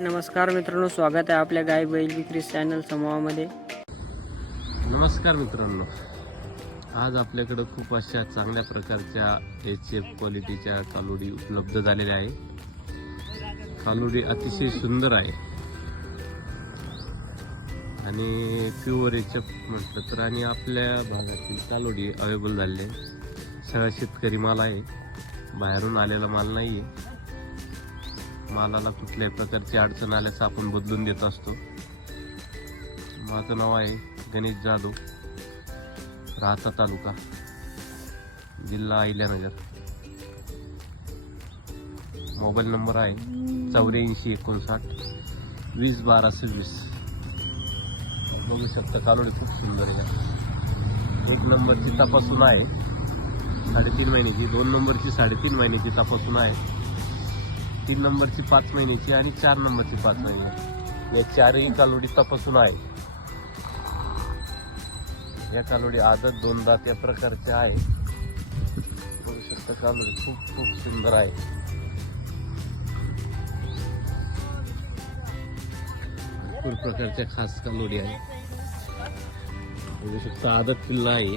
नमस्कार मित्रांनो स्वागत आहे आपल्या गाय बैल विक्री चॅनल समूहामध्ये. नमस्कार मित्रांनो. आज आपल्याकडं खूप अशा चांगल्या प्रकारच्या एच एफ क्वालिटीच्या कालोडी उपलब्ध झालेल्या आहे कालोडी अतिशय सुंदर आहे. आणि प्युअर एच एफ म्हटलं तर आणि आपल्या भागातील कालोडी अवेलेबल झालेली आहे. सगळा शेतकरी माल आहे. बाहेरून आलेला माल नाही आहे मालाला कुठल्याही प्रकारची अडचण आल्यास आपण बदलून देत असतो. माझं नाव आहे गणेश जाधव राहता तालुका जिल्हा अहिल्यानगर. मोबाईल नंबर आहे चौऱ्याऐंशी एकोणसाठ वीस बारा सव्वीस. बघू शकता कालोडी खूप सुंदर आहे. एक नंबरची तपासून आहे. साडेतीन महिन्याची दोन नंबरची साडेतीन महिन्याची तपासून आहे. तीन नंबरची पाच महिन्याची आणि चार नंबरची पाच महिन्याची. या चारही कालोडी तपासून आहे. या कालोडी आदत दोन दात या प्रकारच्या आहे. बघू शकता कालोडी खूप खूप सुंदर आहे. भरपूर प्रकारच्या खास कालोडी आहे. बघू शकता आदत किल्ला आहे.